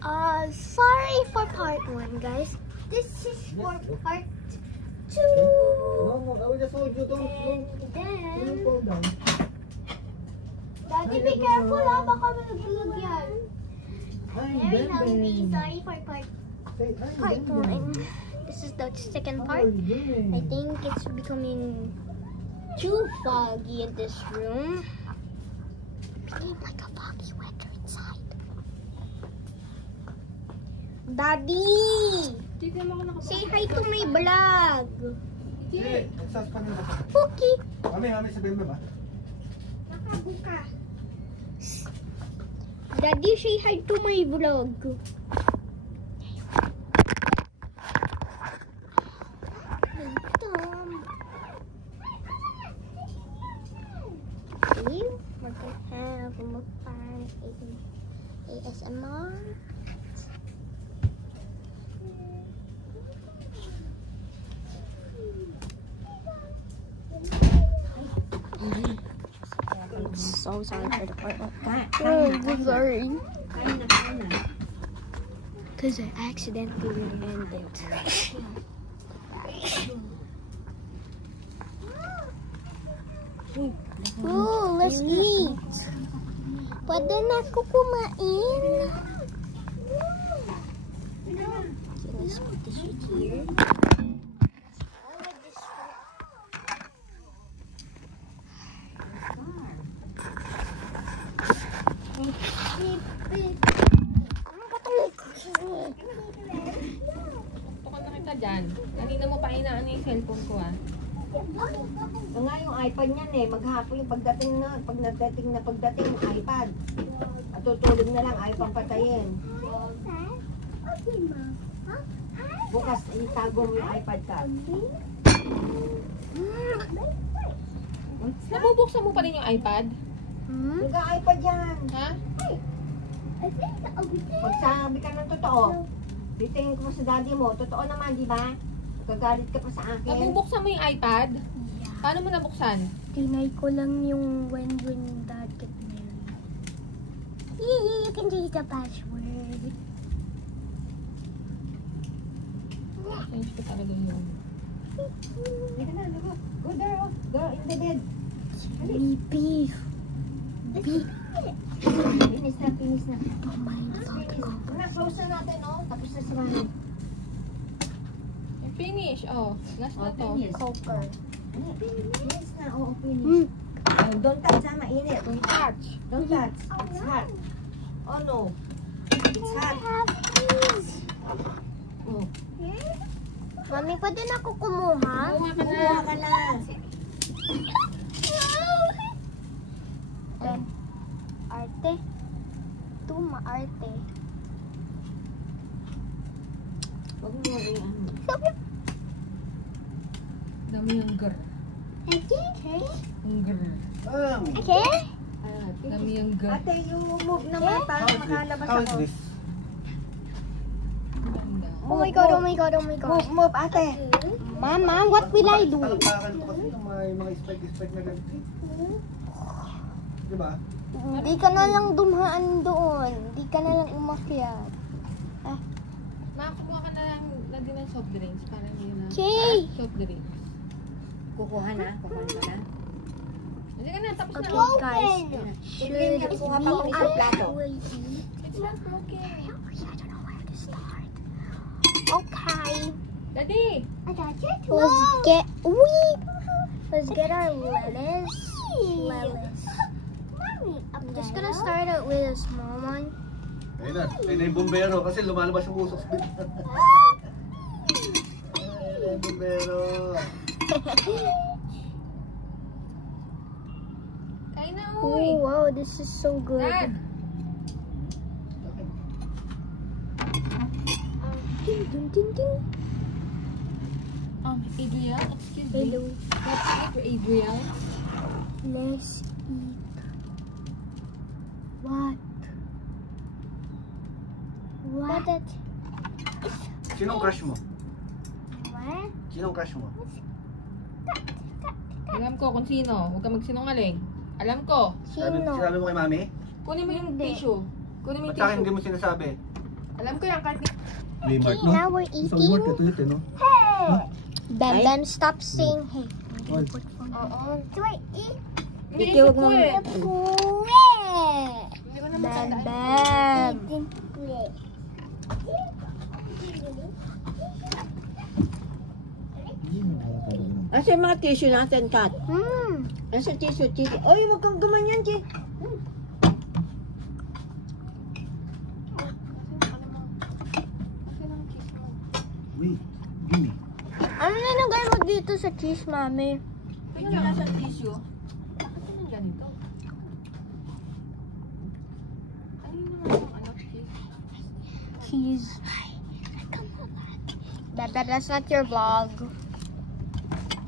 Sorry for part 1, guys. This is for part 2. No, I will just hold you. Don't fall down. Daddy, be careful ha. Baka malaglag yan. Hi, Very lovely. Ben. Sorry for part Say hi, 1. This is the second part. I think it's becoming too foggy in this room. Became like a foggy weather inside. Daddy! Say hi to my vlog. Sige, saspanin ka pa. Okay. Mami, sabihin mo ba? Nakabuka. Daddy, say hi to my vlog. We're gonna have a mukbang ASMR. I'm so sorry for the part. Oh, sorry. Because I accidentally ended it. Oh, let's eat. Pwede na ako kumain. Okay, let's put this right here. Tukod na kita dyan. Kanina mo pa inaan yung cellphone ko ah. Ito nga yung iPad niyan eh. Maghapon yung pagdating yung iPad. At tutulog na lang, ayaw pang patayin. Bukas itago mo yung iPad ka. Nabubuksan mo pa rin yung iPad? Nag-iPad yan. Ha? Pag sabi ka ng totoo, titingin ko sa daddy mo, totoo naman, di ba? Gagalit ka pa sa akin. Nabubuksan mo yung iPad? Paano mo nabuksan? Tinay ko lang yung when dad get married. Yeah, you can change the password. Change ko talaga yun. Halika na, go. Go there, oh. Go in the bed. Beef. Beef. Finish na. Oh my God. Na-close na natin, oh. Tapos na si Mami. Finish. Oh, last na to. Coker. Finish na, oo, finish. Oh, don't touch, ha, mainit. Don't touch. Don't touch. It's hot. Oh no. It's hot. Oh. Mami, pwede na ako kumuha? Kumuha ka na. Kumuha ka na. Then, arte. Maarte. Huwag mo yung ano. Dami yung gur. Okay. Yung gur. Okay? Dami yung gur. Ate, you move naman para makalabas How is ako. this? Oh my God, oh my God, oh my God. Move, ate. Mama, what will I do? Palakpakan ko kasi yung mga spike na ganito. Diba? Hindi ka na lang dumaan doon. Hindi ka na lang umakyat. Makakuha ka na lang din ng soft drinks para hindi na. Okay. Soft drinks. Kukuha na ka na. Hindi ka na, tapos na. Okay, guys. Should Should kuha we pa kung isang plato. actually eat? It's not broken. I don't know where to start. Okay. Daddy! Let's get our lettuce. I'm just gonna start it with a small one. Ayun na yung bumbero kasi lumalabas yung usok sa bigla. Ayun yung bumbero. Kain na, Oh uy! wow, this is so good. Dad! Ding, ding, ding, ding. Adriel, excuse me. Hello. Let's eat, Adriel. Let's eat. What? What? Sinong crush mo? What? Sinong crush mo? Alam ko kung sino. Huwag ka magsinungaling. Alam ko. Sinabi mo kay mami? Kunin mo yung Hindi. tissue. Kunin mo Ba't yung sa akin hindi tissue. mo sinasabi? Alam ko yan, kahit Waymart, Okay, no? now we're Sa eating. Waymart, ito yun, no? Hey! Bam Ay. Bam, stop saying hey. Oy. Oo. Do I eat? Ikaw Iniisip ko nga. eh. Kuwe! Hindi ko na Bam matandaan. Bam! Asa yung mga tissue natin, Kat? Hmm. Asa tissue, Chiki? Oy, wag kang gumanyan, Chiki. Wait, gimme. Ano nilagay mo dito sa cheese, mami? Tingnan na sa tissue. Bakit yun ang ganito? Ano yun naman yung ano, cheese? Cheese. Baba, that's not your vlog.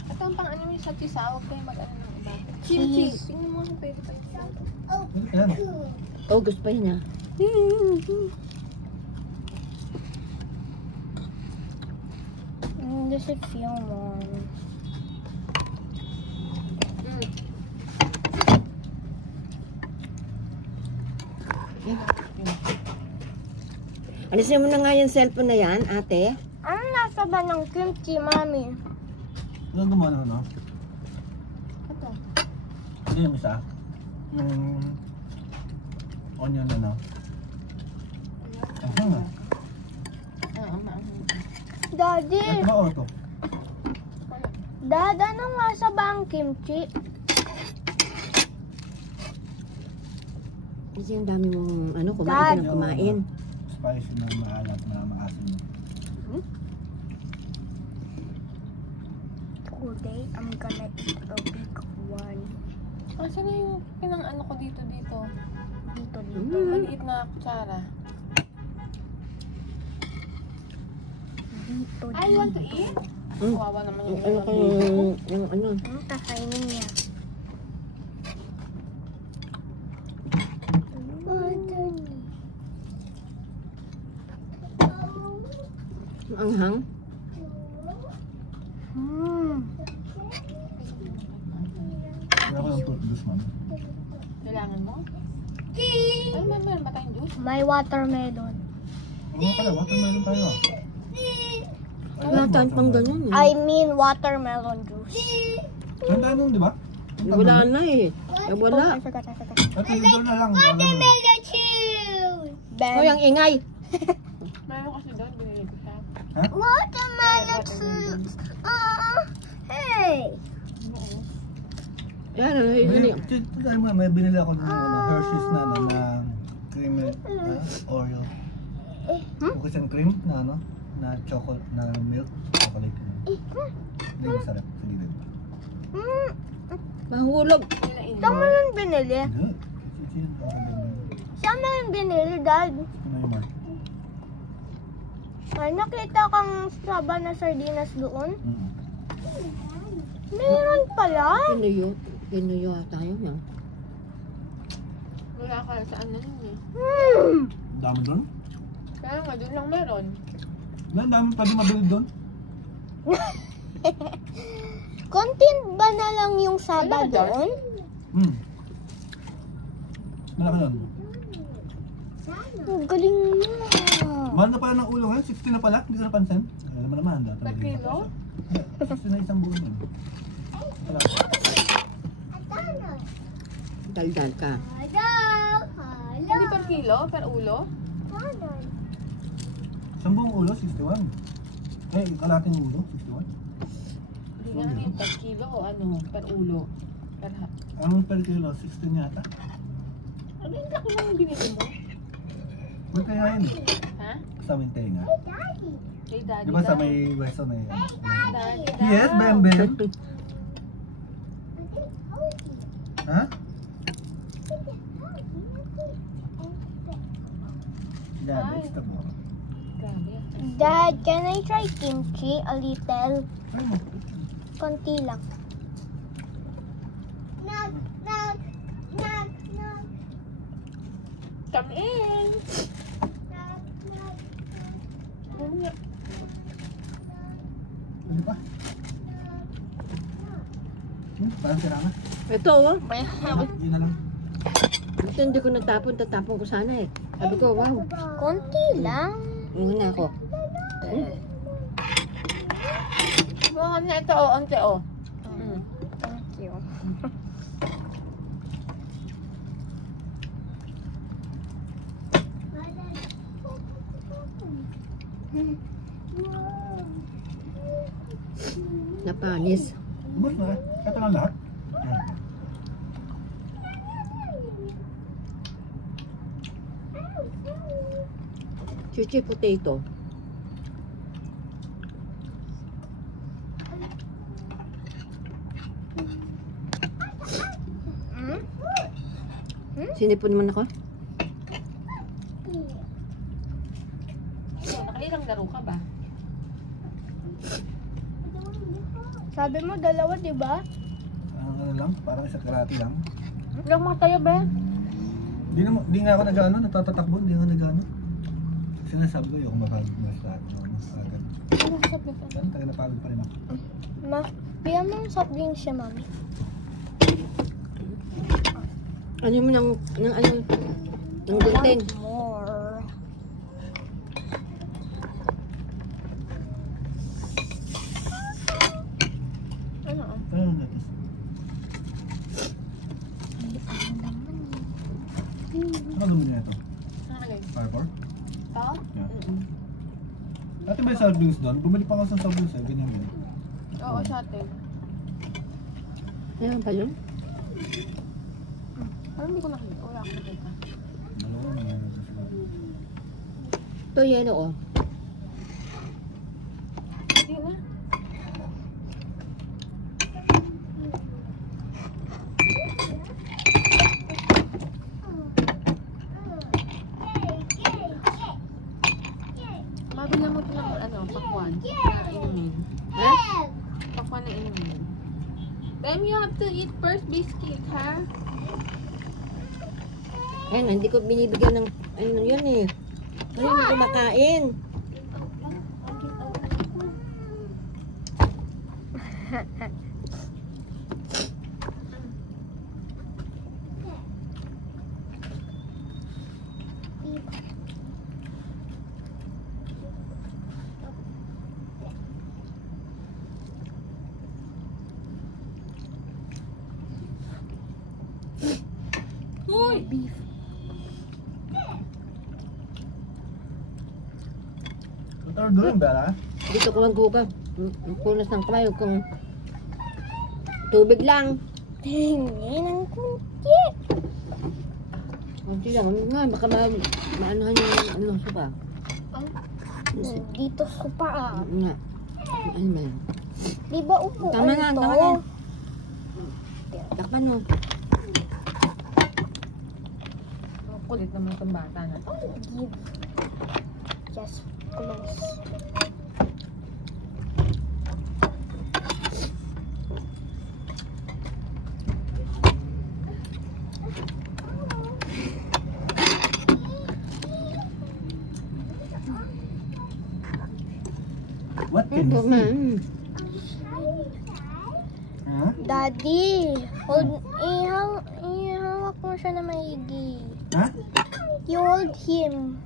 Ito ang pang ano yung sa cheese, huwag kayo mag-ano ng iba. Cheese. Kimchi. Tingnan mo kung pwede pa yun. Ayan. August pa yun, ha? Does it feel warm? Alisin mo na nga yung cellphone na yan, ate. Ano nasa ba ng kimchi, mami? Ano gumawa na, no? Ito. Ano yung isa? Yung onion na, no? Aha. Oo, maano. Daddy! Ito ba o ito? Dad, ano nasa ba ang kimchi? Kasi yung dami mong, ano, kumain Dad. ka ng kumain. Spicy na maalat na maasim. Today, I'm gonna eat a big one. Saan na yung pinang ano ko dito? Dito. Maliit na kutsara. Dito. I want to eat. Mm. Kawawa naman Yung yung ano ilang dito. yung ano. Kakainin niya. Yung anghang. Kaya ko yung fruit juice, ma'am. Kailangan mo? Ay, meron ba tayong juice? May watermelon. Ano pala? Watermelon tayo. Wala tayong pang ganun, eh. I mean watermelon juice. Ganda nun, di ba? Wala na, eh. Wala. I forgot. At yung na lang. juice! Hoy, ang ingay. Meron kasi doon, binili ko siya. Watermelon juice! Hey! Yan, ano yun. May binili ako ng Hershey's na ano, na cream Oreo. Cookies and cream na ano, na chocolate, na milk, chocolate. Hindi masarap sa gilid. Mahulog. Saan mo yun binili? Good. Chicken, Saan mo yun binili, Dad? ano yung mark? Ay, nakita kang saba na sardinas doon. Mm. Meron pala. Kinuyo. Kinuyo tayo yan. Wala ka sa ano yun eh. Dami doon? Kaya nga, doon lang meron. Dami, pwede mabili doon. Konti ba na lang yung saba Wala, Dad. doon? Malaki yun. Ang galing mo. Mahal na pala ng ulo ngayon, 60 na pala, hindi ko napansin. Alam mo naman, handa. Per kilo? 60 na isang buwan yun. Daldal ka. Hindi per kilo? Per ulo? Isang buong ulo, 61. Eh, kalating ulo, 61. Hindi nga ano yung per kilo o ano? Per ulo? Per ha? Ang per kilo, 16 yata. Ano yung laki mo yung binili mo? Ba't kaya yun? Ha? Sa aming tenga. Kay daddy Di ba sa daw. may weso na yun? Daddy daw. Yes, Bem Bem. Ha? Dad, Ay. it's the ball. Grabe. Dad, can I try kimchi a little? Ay mo. Konti lang. Come in! Ano pa? Parang sira na. Ito, oh. Yun na lang. Ito hindi ko natapon. Tatapon ko sana, eh. Sabi ko, wow. Konti lang. Muna ako. Buka na ito, oh, ante, oh. Thank you. Napanis. Ubus na. Ito na lahat. Yan. Chuchi potato. Sinipon naman ako. Ito, nakailang laro ka ba? Sabi mo, dalawa, di ba? Ano lang, parang isa karate lang. Ilang mga tayo, be? Di nga ako nag-ano, natatatakbo, di nga nag-ano. Sinasabi ko yung mapagod agad. Ano, taga napagod pa rin ako. Ma, bigyan mo ng soft drinks siya, mami. Ano mo ng ano? Ng gluten. More. Ano? Ano na ito? Ano dumi na ito? Nakalagay. Fireball? Ito? Yeah. Dati may soft drinks doon. Bumili pa ako sa soft drinks eh. Ganyan yun. Oo, sa atin. Ayan pa yun. Parang hindi ko nakita. Wala akong nakita. Dalawa na yan. Ito yelo oh. Hindi na. Mabila mo ito ng ano, pakwan na inumin. Ha? Pakwan na inumin. Bem, you have to eat first biscuit, ha? Ayan, hindi ko binibigyan ng ano yun eh. Ano yung kumakain? Uy! Beef. Ano doon, Bella? Dito ko lang guga. Punas ng kamay. Kung tubig lang. Tingin ang kunti. Kunti lang. Ano nga, baka maanuhan yung ano sa pa. Dito sa paa. Nga. Ano ba yan? Di ba upuan Tama na, to? tama na. Takpan mo. Ang kulit naman itong bata na to. Give. Just close. What can Ito you man. see? Ha? Daddy, ihawak mo siya na maigi. Ha? You hold him.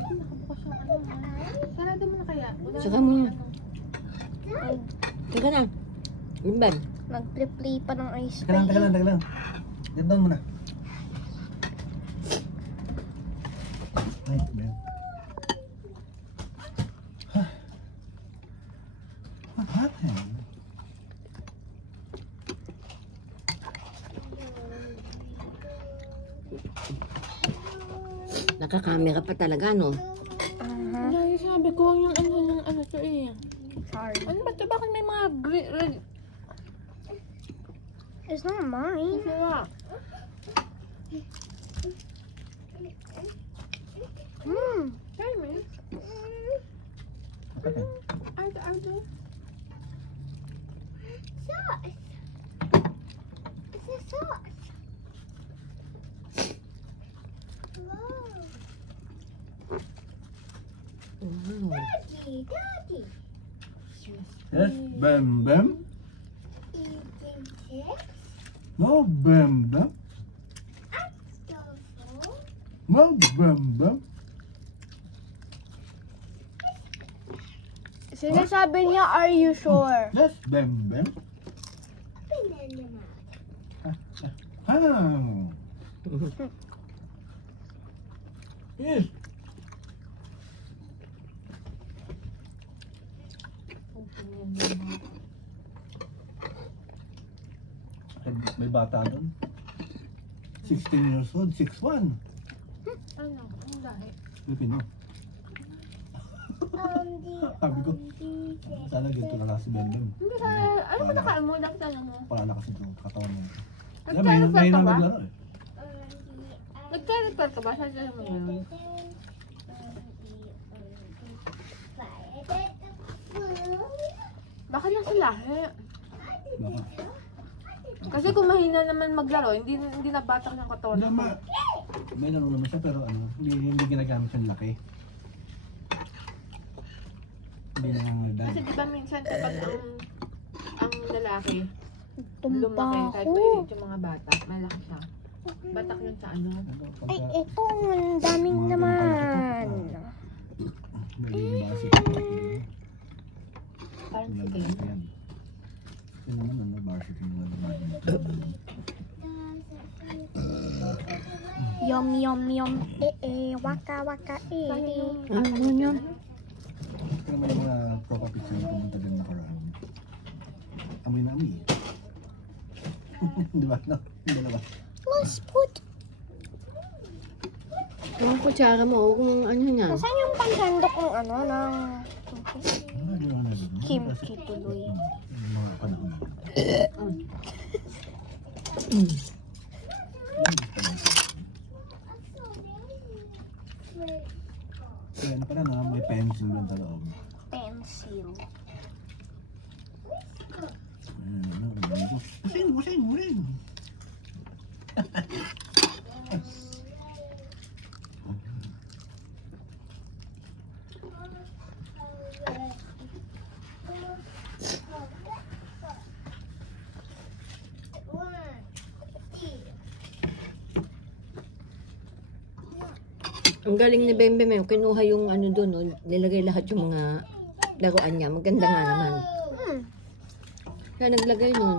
Nakabukas yung ano, ha? Sarado mo na kaya? Wala Saka namang mo. ano. Teka na. Limban. Nag-play pa ng ice Teka lang. Gandoon muna. Ay, Ben. What happened? Nakakamera pa talaga, no? Wala yung sabi ko, yung ano to eh. Sorry. Ano ba ito? Bakit may mga red? It's not mine. Wala. Try me. What happened? Ardo. Sauce. It's a sauce. Wow. Daddy. Yes, Bam Bam? Eating chips. No, Bam Bam. Apple. Bam, bam, bam. Sinasabi niya, are you sure? Yes, bam, bam. Ah. Yes. May bata doon. 16 years old, 6'1". Ano? Ang dahil. Filipino. Sabi ko, sana ganito na lang si Bembem. Hindi ka, ano ba nakaan mo? Dapat alam mo. Para na kasi ito, katawan mo. Nag-teleport ka ba? maglaro eh. Nag-teleport ka ba? Saan ka mo yun? Baka nasa lahi. Baka. Kasi kung mahina naman maglaro, hindi na batak ng katawan. Naman, may laro naman siya pero ano, hindi ginagamit yung laki. Hindi na lang Kasi nagdaan. di ba minsan kapag ang lalaki, Tumpa lumaki, kahit ko. maliit yung mga bata, malaki siya. Batak yun sa ano. Ano, Ay, pagka ito, ang daming Mga naman. naging basic. Parang Yan, sige. yan. Ito naman ano, varsity naman badminton. Yum, yum, yum. Waka, waka, Ano yun? Ito naman yung mga proper pizza yung pumunta din nakaraan. Amoy na amoy. Di ba? No? Hindi na ba? Let's put... Yung kutsara mo, kung ano niya. Saan yung pansandok ng ano, ng... Ano yung ano doon? Kimchi tuloy. Yung mga panahon. Kaya ano pala na, may pencil doon sa loob. Pencil. Musin. Ang galing ni Bembem, kinuha yung ano doon, oh, nilagay lahat yung mga laruan niya. Maganda nga naman. Kaya naglagay nun.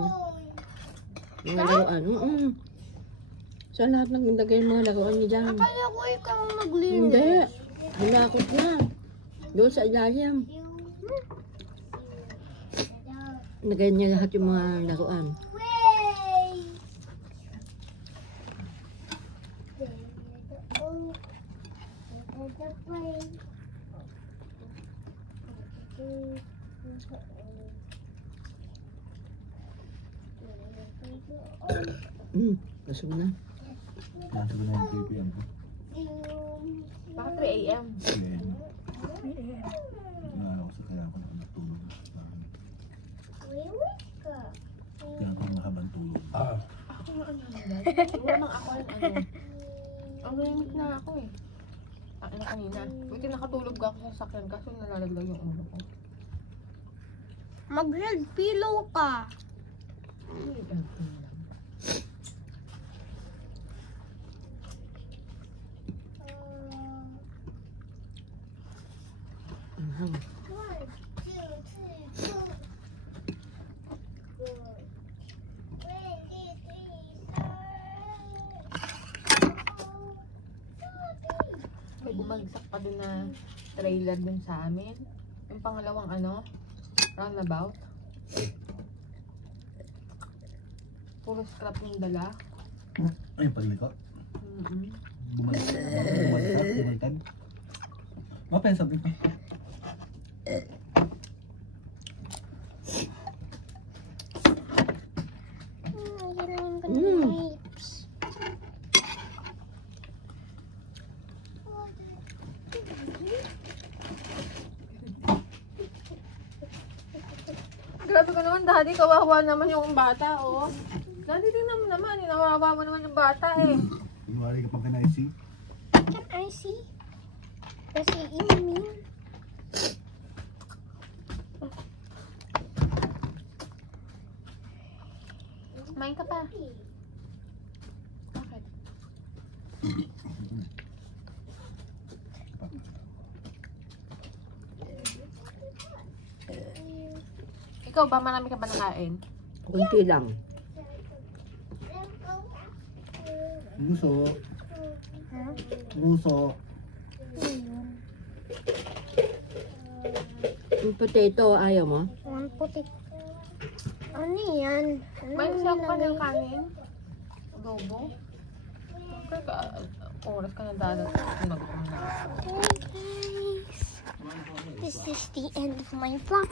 Mga laruan. Sa lahat naglagay yung mga laruan niya dyan. Akala ko ikaw ang naglinis. Hindi. Hinakot na. Doon sa ilalim. Nagay niya lahat yung mga laruan. Pasok na. Nasa ko na yung PPM ko. Baka 3 a.m. Kaya naalala ko sa kaya ako na natulog. Kaya ako mahabang tulog. Ako nga ano. Wala mang ako ang ano. Ang limit na ako eh. Ano kanina. Buti nakatulog ako sa sakyan kaso nalalaglag yung ulo ko. Mag-head pillow ka. May bumagsak pa dun na trailer dun sa amin. Yung pangalawang ano, roundabout. Puro scrap yung dala. Ay, pagliko. Bumaliktad. Mapen, sabi ko. Kailangan ko ng wipes. Grabe ka naman, daddy. Kawawa naman yung bata, oh. Daddy, tingnan mo naman. Inawawa mo naman yung bata, eh. Kunwari ka pang kanaisi. Can I see? Kasi imin. Kumain ka pa. Bakit? Ikaw ba, marami ka ba nakain? Kunti lang. Puso. Puso. Yung potato, ayaw mo? One puti. Ano yan? Ano May isa ko nilagay? ng kanin. Adobo. Okay ka, oras ka na dadating. Nagutom na. Hey guys, this is the end of my vlog.